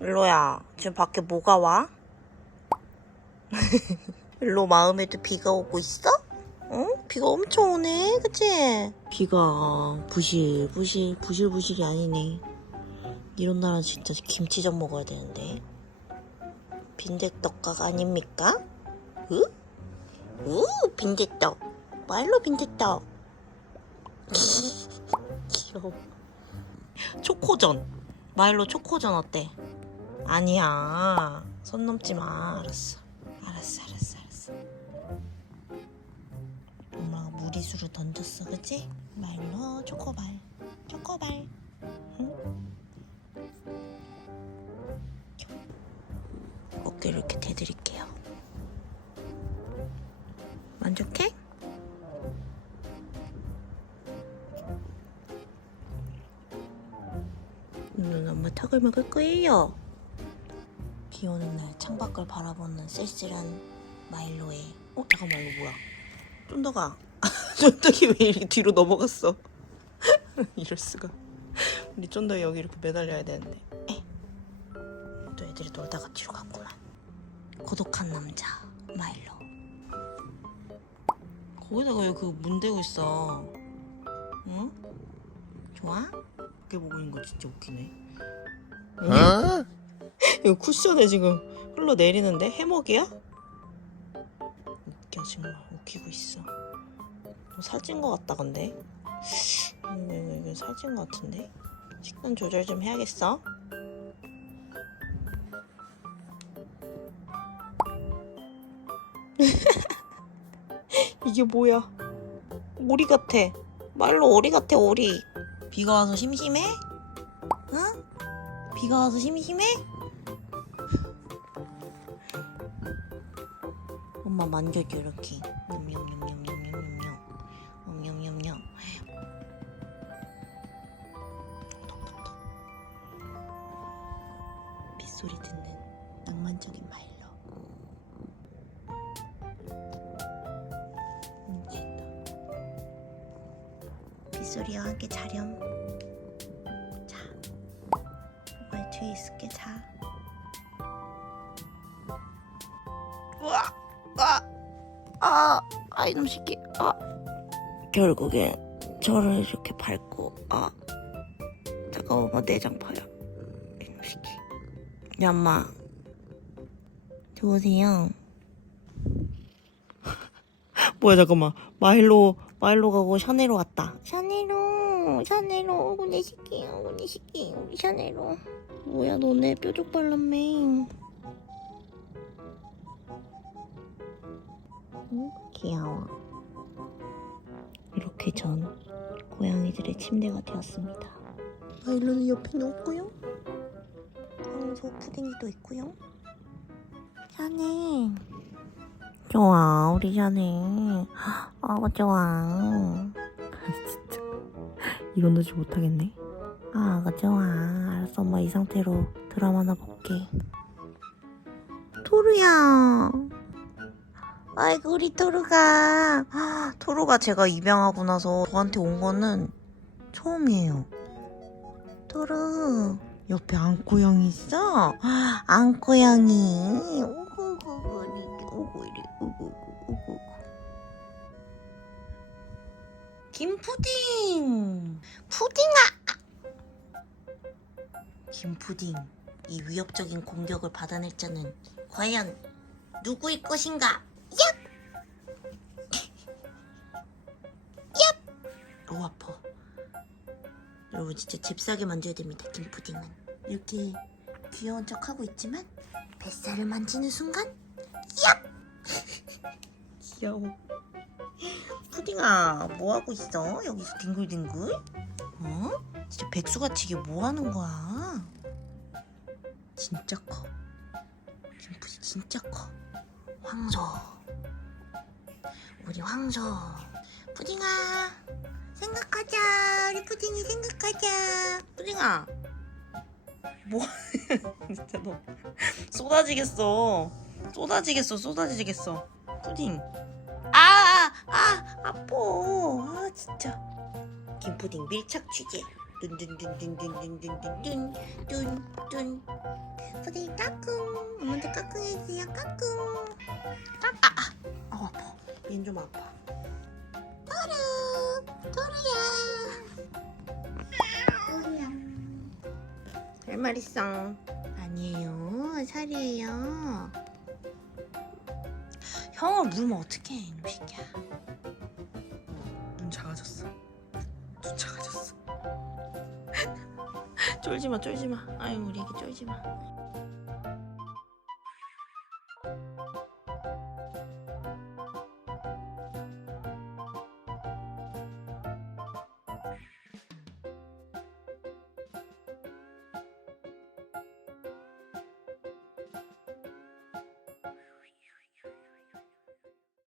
일로야, 지금 밖에 뭐가 와? 일로 마음에도 비가 오고 있어? 응? 비가 엄청 오네, 그치? 비가 부실, 부실, 부실, 부실이 아니네. 이런 날은 진짜 김치전 먹어야 되는데. 빈대떡각 아닙니까? 으? 우, 빈대떡. 말로 빈대떡. 귀여워. 초코전. 마일로 초코전 어때? 아니야. 손 넘지 마. 알았어. 알았어, 알았어, 알았어. 엄마가 무리수로 던졌어, 그치? 마일로 초코발. 초코발. 응? 어깨를 이렇게 대드릴게요. 만족해? 오늘 엄마 턱을 먹을 거예요. 비 오는 날 창밖을 바라보는 쓸쓸한 마일로의 어 잠깐만 이거 뭐야? 쫀더가 쫀덕이 왜 이렇게 뒤로 넘어갔어? 이럴 수가. 우리 쫀덕이 여기 이렇게 매달려야 되는데. 에. 또 애들이 놀다가 뒤로 갔구만. 고독한 남자 마일로. 거기다가 왜 그 문 대고 있어? 응? 좋아? 그게 보고 있는 거 진짜 웃기네. 어? 이거 쿠션에 지금 흘러 내리는데 해먹이야? 웃겨 정말 웃기고 있어. 뭐 살찐 거 같다 근데. 음, 이거 이거 살찐 거 같은데. 식단 조절 좀 해야겠어. 이게 뭐야? 오리 같아. 말로 오리 같아 오리. 비가 와서 심심해? 응? 비가 와서 심심해? 엄마 만져줘 이렇게. 냠냠냠냠냠냠냠. 냠냠냠냠. 톡톡톡. 빗소리 듣는 낭만적인 마일로 음, 됐다 빗소리와 함께 자렴. 자 엄마 뒤에 있을게 자. 우와 아, 아, 아 이놈 새끼, 아. 결국엔 저를 이렇게 밟고, 아. 잠깐만, 엄마 내장 파야. 이놈 새끼. 야, 엄마. 좋으세요? 뭐야, 잠깐만. 마일로, 마일로 가고 샤넬로 왔다. 샤넬로, 샤넬로, 오구네 새끼, 오구네 새끼, 우리 샤넬로. 뭐야, 너네 뾰족 발랐매. 응? 귀여워. 이렇게 전 고양이들의 침대가 되었습니다. 아일론은 옆에 놓고요. 황소 푸딩이도 있고요. 샤네. 좋아, 우리 샤네. 아, 좋아. 진짜 이건 넣지 못하겠네. 아, 좋아. 알았어, 엄마 이 상태로 드라마나 볼게. 토르야. 아이고 우리 토르가. 아, 토르가 제가 입양하고 나서 저한테 온 거는 처음이에요. 토르 옆에 안고양이 있어? 아, 안고양이. 이렇게 오구 이리 오구구 오구구 김푸딩. 푸딩아. 김푸딩 이 위협적인 공격을 받아낼 자는 과연 누구일 것인가? 오 아파. 여러분 진짜 잽싸게 만져야 됩니다. 김푸딩은 이렇게 귀여운 척 하고 있지만 뱃살을 만지는 순간 얍! 귀여워. 푸딩아 뭐 하고 있어? 여기서 뒹굴뒹굴? 어? 진짜 백수같이 이게 뭐 하는 거야? 진짜 커. 김푸딩 진짜 커. 황소. 우리 황소. 푸딩아. 생각하자. 우리 푸딩이 생각하자. 푸딩아. 뭐 진짜 너 쏟아지겠어. 쏟아지겠어. 쏟아지겠어. 푸딩. 아, 아, 아파. 아, 진짜. 김푸딩 밀착 취재. 뚠뚠뚠뚠뚠뚠뚠뚠뚠뚠뚠 까꿍. 엄마한테 까꿍 해주세요. 까꿍. 까, 아, 아. 아, 아파. 얘는 좀 아파. 토르. 토르야. 토르야. 할말 있어. 아니에요. 살이에요. 형을 물으면 어떡해, 이놈 새끼야. 눈 작아졌어. 눈 작아졌어. 쫄지 마, 쫄지 마. 아유, 우리 애기 쫄지 마.